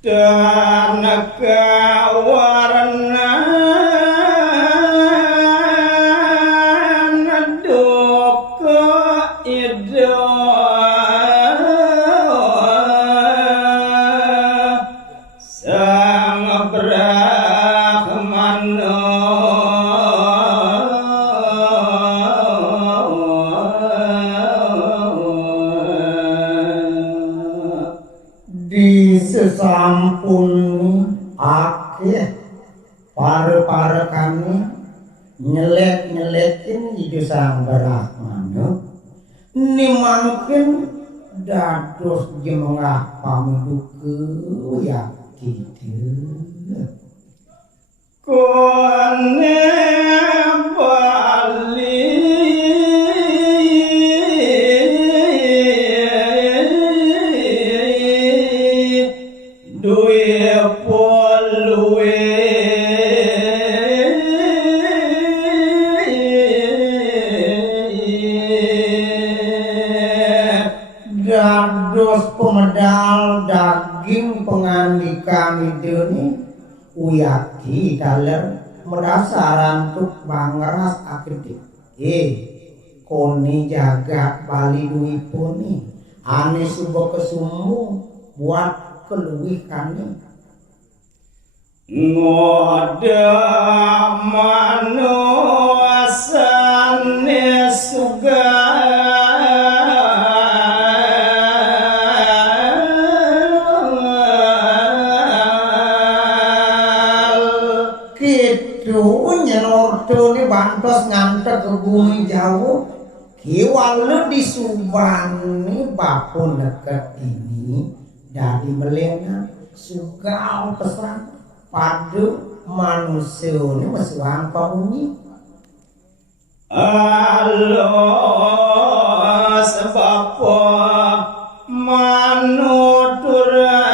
dan kawarna duka ido sang brahmana sesampun akeh pare-parekane nyelet-nyeletin idu sang Brahmana nimangken dados jemengah pamuduke yakitu kone bali dados pemedal daging pengandikan idene uyaki daler medasaran tuk bangeras akedik koni jagat bali duwipuni ane subo kesumu buat keluwih kane ngoda manuasane suga nyenortone bantos ngantek ke bumi jauh kiwalu disubani bapun deket ini dari melena sugal pesan padu manusia ini mesuhan kauni Allah sebab manuturang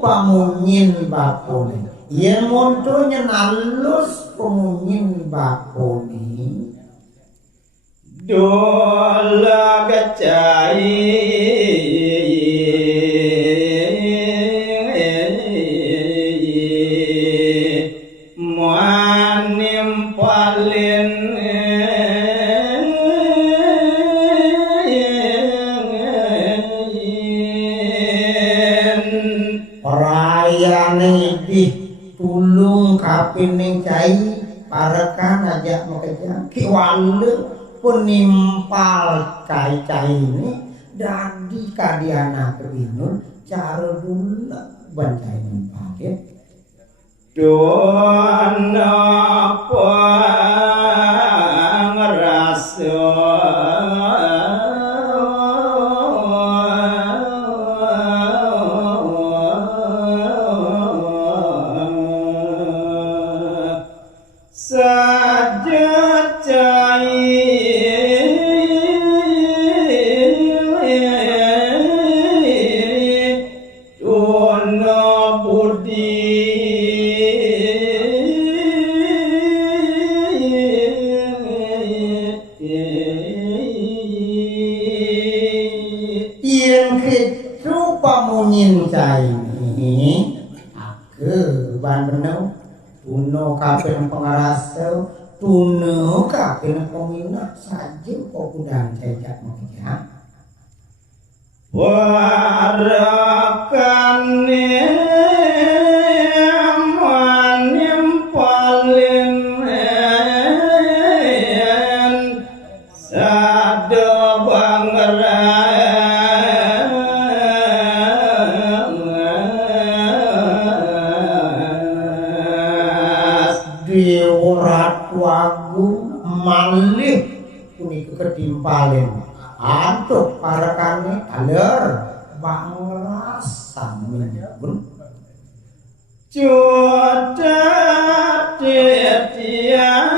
pamunyin baponi yen montonya nalus pamunyin baponi dola gacai muanim palin perayaan di tulung kapining cai parekan aja makeja kiwalu penimpal cai-cai ini dadi kadiana kebinun cara dulu bancai nimpake dona pangrasa tuno kapin pengarasa tuno kapin peminat saja kok udang cecak mengeja warakane manim palin sada bangeran diurat wagu malih puniku ketimpalin antuk parekane aler bangras samin pun cuaca tetiang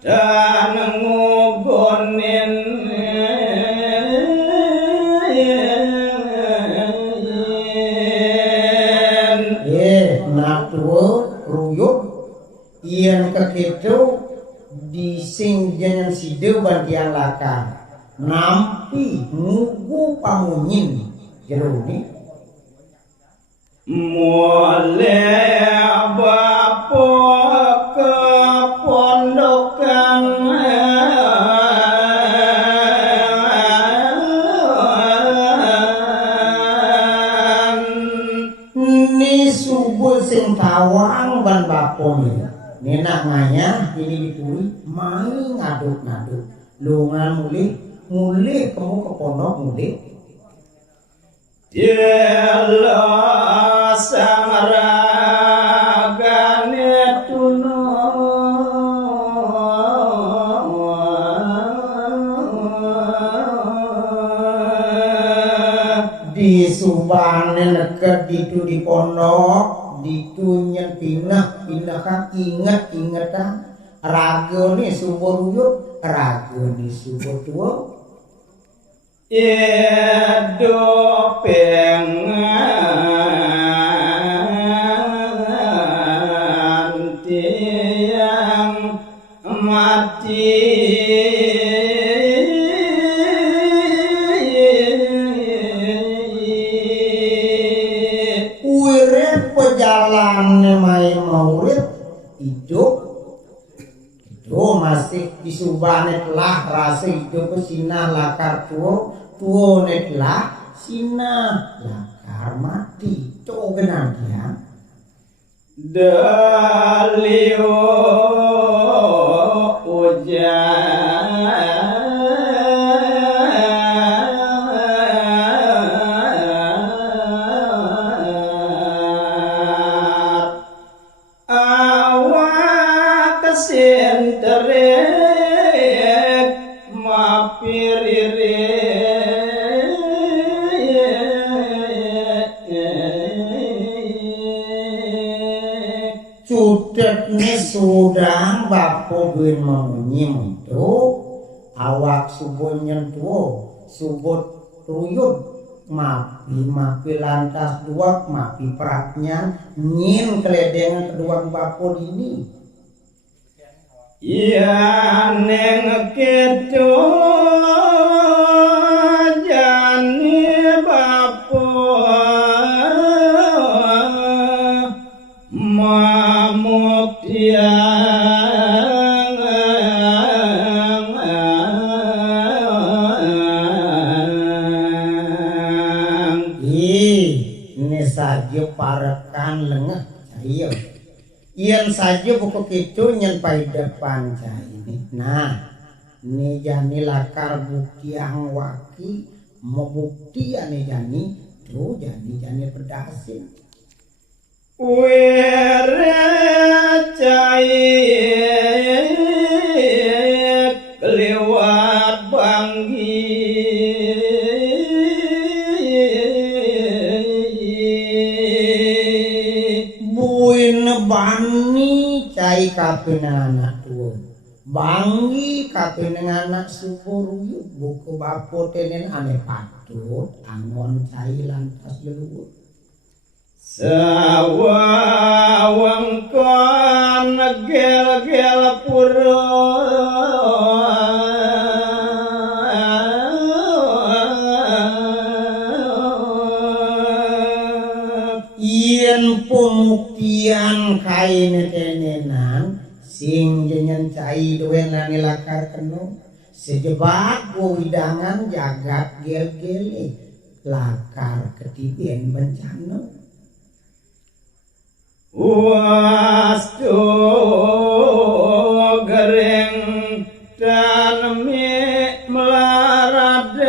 dan ngugonin kitu dising jeneng side bagian lakar nampi ngugu pamunyin jero ni mule bapo ke pondokan ni subuh sing tawang ban bapo ni nak ngaya ini dipuri mai ngaduk-ngaduk lungan mulih kamu ke pondok mulih Yela sang ragane tuno di subane neket ditu di pondok ditu nyen pindah kan inget kan raga ni subur uyuk raga ni subur tua Edo pengan tiang mati urip pejalane mai maurip hidup itu masih disubane telah rasa hidup sinah lakar tua netlah sinah lakar mati to genang ya dalio ujar awak senterek mapirire cudet ni sudang bapo bin memunyim itu awak subuh nyentuh subuh tuyut mapi lantas dua mapi peratnya nyin keledengan kedua bapo ini ya neng kedo jani bapo mamuk tiang ini saja parekan lengah saya iyan saja buku kitu nyen pai depan ini nah ini jani lakar bukti ang waki mau bukti ane jani tuh jani pedasin were cai lewat banggi buin bani cai kapin anak tua bangi kapin anak subur buku bapo tenen ane patut angon cai lantas leluhur sawang kon gel pura yen pemuktian kain tenenan sing jenyen cai duwen nang lakar kenu sejebak widangan jagat gel-gele lakar ketiben bencana wastu gereng dan meladang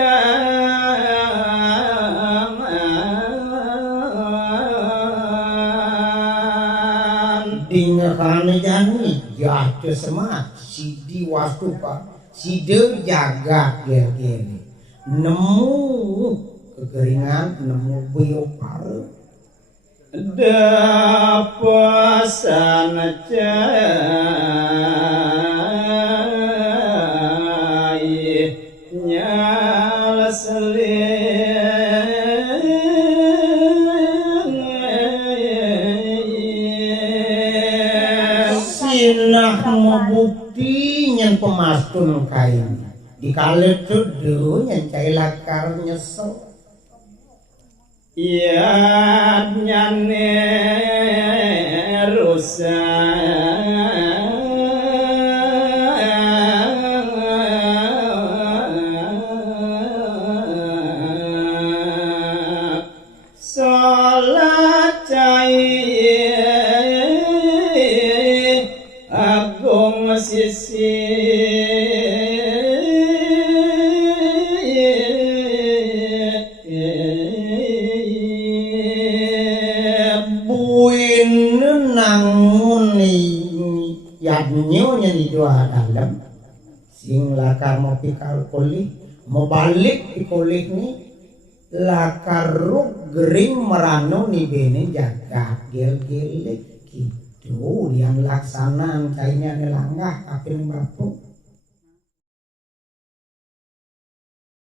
dingekan jani jatuh semat sidi wastu pak side jagat gel-gele nemu kekeringan nemu biopar dapasan cai nyala sinah pemastun kain dikali tuduh nyencai lakar nyesel iya nyane rusak salat cai agung sisi nyonya di dua dalam sing lakar mau pikal kulit mau balik di kulit ni lakar ruk gering merano ni bene jaga gel-gel gitu yang laksanaan kayaknya langgah kapin mapuk